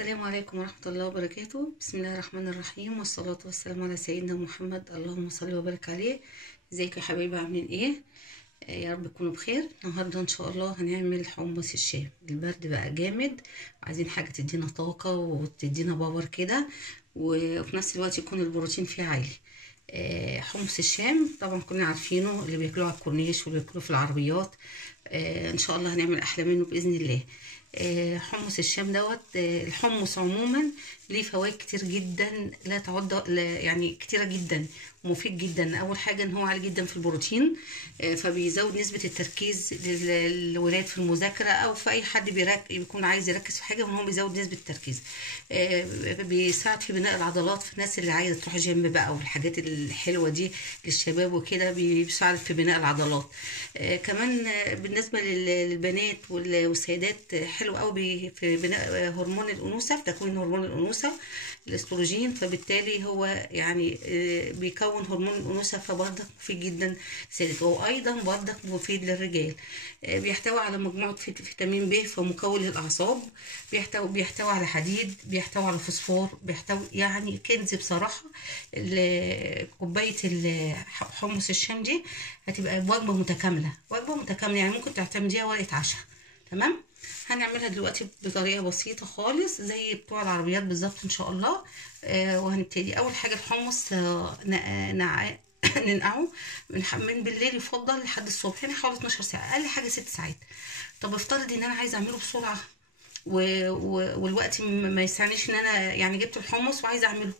السلام عليكم ورحمة الله وبركاته. بسم الله الرحمن الرحيم، والصلاة والسلام على سيدنا محمد، اللهم صل وبارك عليه. ازيكم يا حبايبي، عاملين ايه؟ يا رب تكونوا بخير. النهارده ان شاء الله هنعمل حمص الشام. البرد بقى جامد، عايزين حاجة تدينا طاقة وتدينا باور كده، وفي نفس الوقت يكون البروتين فيه عالي. حمص الشام طبعا كلنا عارفينه، اللي بياكلوه على الكورنيش واللي بياكلوه في العربيات. ان شاء الله هنعمل احلى منه باذن الله. حمص الشام دوت، الحمص عموما ليه فوائد كتير جدا لا تعد، يعني كتيره جدا ومفيد جدا. اول حاجه ان هو عالي جدا في البروتين، فبيزود نسبه التركيز للولاد في المذاكره او في اي حد بيكون عايز يركز في حاجه، ان هو بيزود نسبه التركيز. بيساعد في بناء العضلات في الناس اللي عايزه تروح جيم بقى والحاجات الحلوه دي للشباب وكده، بيساعد في بناء العضلات. كمان بالنسبه للبنات والسيدات حلو قوي في بناء هرمون الانوثه، في تكوين هرمون الانوثه الاستروجين، فبالتالي هو يعني بيكون هرمون الانوثه، فبرضك مفيد جدا للسيدات، وايضا برضك مفيد للرجال. بيحتوي على مجموعه فيتامين ب فمقوي للاعصاب، بيحتوي على حديد، بيحتوي على فوسفور، بيحتوي يعني كنز بصراحه. كوبايه حمص الشام دي هتبقى وجبه متكامله، يعني ممكن تعتمديها ورقه عشاء. تمام. هنعملها دلوقتي بطريقه بسيطه خالص زي بتوع العربيات بالظبط ان شاء الله. وهنبتدي اول حاجه الحمص ننقعه من بالليل، يفضل لحد الصبح، يعني حوالي 12 ساعه، اقل حاجه 6 ساعات. طب افترض ان انا عايزه اعمله بسرعه والوقت ما يسعنيش، ان انا يعني جبت الحمص وعايزه اعمله.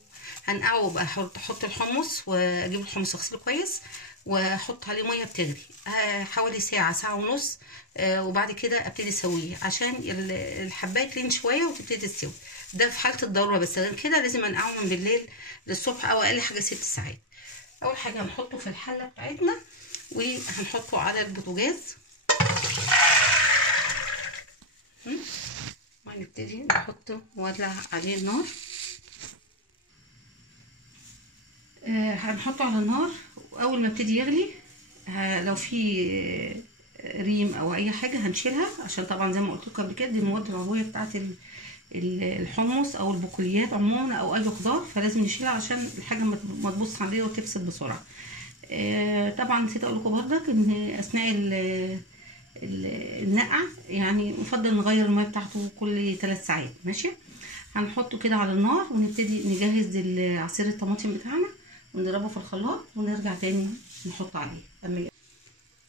هنقعه بقى، احط الحمص واجيب الحمص اغسله كويس واحط عليه ميه بتغلي حوالي ساعه، ساعه ونص. وبعد كده ابتدي اسويه عشان الحبايه تلين شويه وتبتدي تستوي. ده في حاله الضروره، بس غير كده لازم انقعه من بالليل للصبح او اقل حاجه 6 ساعات. اول حاجه هنحطه في الحله بتاعتنا وهنحطه على البوتاجاز، وهنبتدي نحطه نولع عليه النار. هنحطه على النار، واول ما يبتدي يغلي لو في ريم او اي حاجه هنشيلها، عشان طبعا زي ما قلت لكم قبل كده دي المواد العضويه بتاعه الحمص او البقوليات عموما او اي خضار، فلازم نشيلها عشان الحاجه ما تبص عليها وتفسد بسرعه. طبعا نسيت اقول لكم برضك ان اثناء النقع يعني يفضل نغير الميه بتاعته كل 3 ساعات. ماشي. هنحطه كده على النار ونبتدي نجهز عصير الطماطم بتاعنا ونضربه في الخلاط ونرجع تاني نحط عليه.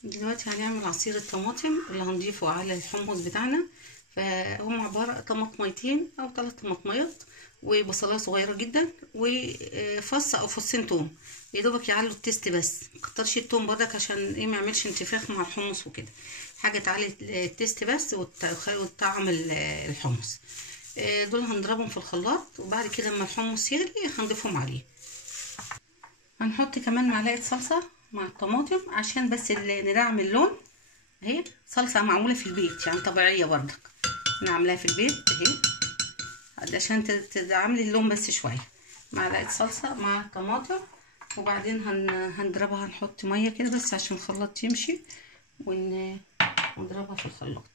دلوقتي هنعمل عصير الطماطم اللي هنضيفه على الحمص بتاعنا. فهم عبارة طماطميتين او 3 طماطميات وبصلايه صغيره جدا وفص او فصين توم، يا دوبك يعلوا التيست، بس مكترش التوم برضك عشان ايه ما يعملش انتفاخ مع الحمص وكده، حاجه تعلي التيست بس وتطعم الحمص. دول هنضربهم في الخلاط، وبعد كده لما الحمص يغلي هنضيفهم عليه. هنحط كمان معلقه صلصه مع الطماطم عشان بس ندعم اللون. اهي صلصه معموله في البيت يعني طبيعيه برضك، نعملها في البيت اهي عشان تدعملي اللون بس شويه. معلقه صلصه مع الطماطم، وبعدين هنضربها، هنحط ميه كده بس عشان الخلاط يمشي ونضربها في الخلاط.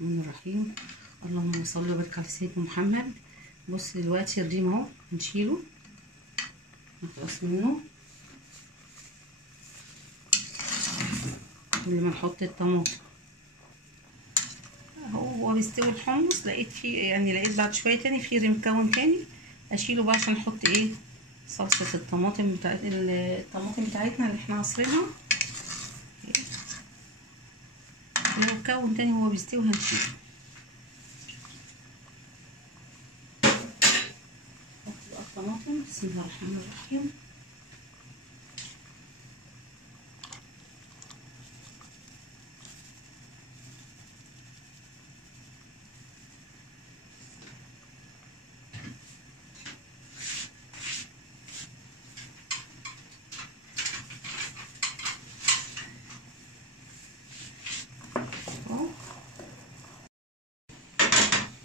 الرحمن الرحيم، اللهم صل وبارك على سيدنا محمد. بص دلوقتي الريم اهو هنشيله نخلص منه قبل ما نحط الطماطم. هو بيستوي الحمص، لقيت بعد شويه تاني في ريم مكون تاني، اشيله بقى عشان نحط ايه صلصه الطماطم بتاعتنا اللي احنا عصرينها. لو مكون تاني هو بيستوي هنشيله. نحط بقى الطماطم، بسم الله الرحمن الرحيم.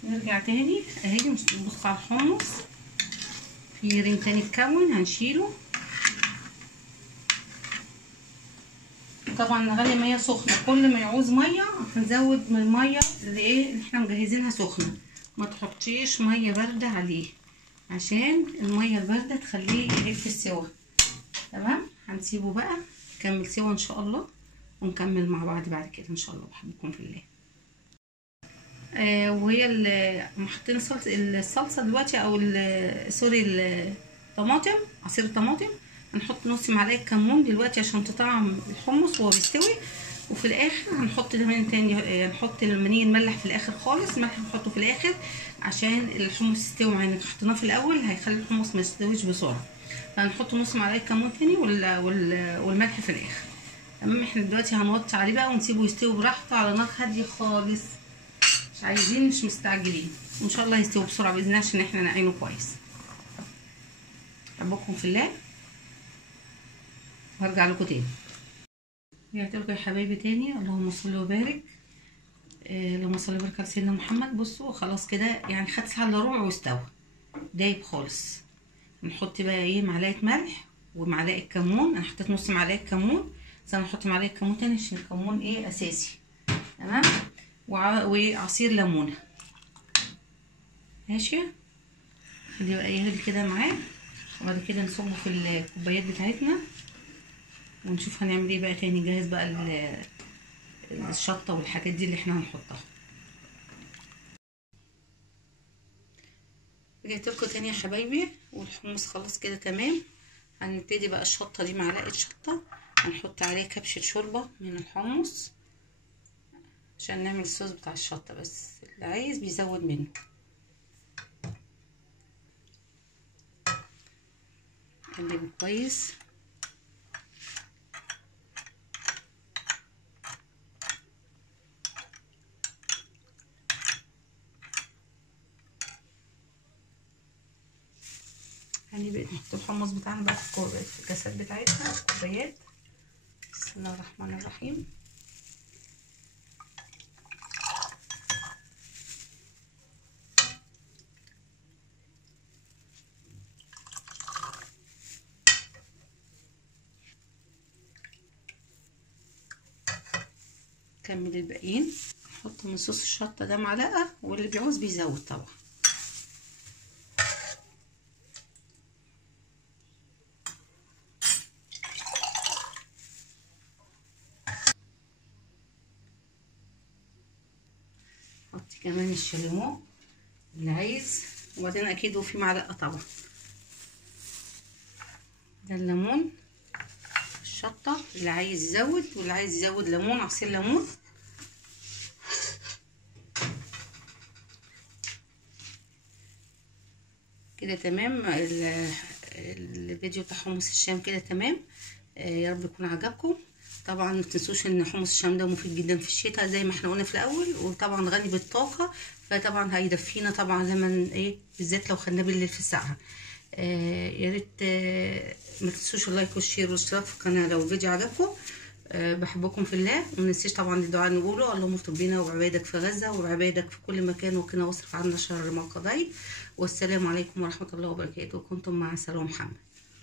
نرجع تاني اهي نبص على الحمص، في ريم تاني اتكون هنشيله. طبعا نغلي ميه سخنه، كل ما يعوز ميه هنزود من الميه اللي احنا مجهزينها سخنه. ما تحطيش ميه بارده عليه عشان الميه البارده تخليه يعيد في السوا. تمام، هنسيبه بقى يكمل سوا ان شاء الله، ونكمل مع بعض بعد كده ان شاء الله. بحبكم في الله. وهي حاطين الصلصه دلوقتي، او سوري الطماطم، عصير الطماطم. هنحط نص معلقه كمون دلوقتي عشان تطعم الحمص وهو بيستوي، وفي الاخر هنحط ليمون تاني. هنحط لما نيجي نملح في الاخر خالص، الملح هنحطه في الاخر عشان الحمص يستوي معانا. حطيناه في الاول هيخلي الحمص ما يستويش بسرعه، فهنحط نص معلقه كمون تاني والملح في الاخر. تمام، احنا دلوقتي هنوطي عليه بقى ونسيبه يستوي براحته على نار هاديه خالص، مش مستعجلين، وان شاء الله يستوي بسرعه باذن الله عشان احنا نعينه كويس. احبكم في الله، وهرجع لكم تاني. رجعت لكم يا حبايبي تاني. اللهم صل وبارك. اللهم صل وبارك على سيدنا محمد. بصوا خلاص كده يعني خد ساعه الا ربع واستوى دايب خالص. هنحط بقى ايه معلقه ملح ومعلقه كمون. انا حطيت نص معلقه كمون، بس انا هحط معلقه كمون تاني عشان الكمون ايه اساسي. تمام، وعصير ليمونه. ماشي، خليه بقى يغلي كده معاه، وبعد كده نصبه في الكوبايات بتاعتنا ونشوف هنعمل ايه بقى تاني. جاهز بقى الشطه والحاجات دي اللي احنا هنحطها. رجعت لكم تاني يا حبايبي، والحمص خلاص كده تمام. هنبتدي بقى الشطه دي، معلقه شطه هنحط عليها كبشه شوربه من الحمص عشان نعمل الصوص بتاع الشطه، بس اللي عايز بيزود منه. نقلب كويس. هنبقى نحط الحمص بتاعنا بقى في الكاسات بتاعتنا، في الكوبايات. بسم الله الرحمن الرحيم. نكمل الباقيين. نحط من صوص الشطه ده معلقه، واللي بيعوز بيزود طبعا. نحط كمان الشاليمو اللي عايز، وبعدين اكيد وفي معلقه طبعا. ده الليمون، الشطه اللي عايز يزود، واللي عايز يزود ليمون، عصير ليمون. كده تمام. الفيديو بتاع حمص الشام كده تمام. يا رب يكون عجبكم. طبعا ما تنسوش ان حمص الشام ده مفيد جدا في الشتاء زي ما احنا قلنا في الاول، وطبعا غني بالطاقه، فطبعا هيدفينا طبعا زمن ايه، بالذات لو خدناه بالليل في الساعه. يا ريت ما تنسوش اللايك والشير والاشتراك في القناه لو الفيديو عجبكم. بحبكم في الله. وما ننسيش طبعا الدعاء نقوله: اللهم اكتب بينا وعبادك في غزه وعبادك في كل مكان، وقنا واصرف عنا شر ما قضيت. والسلام عليكم ورحمه الله وبركاته. كنتم مع سلوى محمد.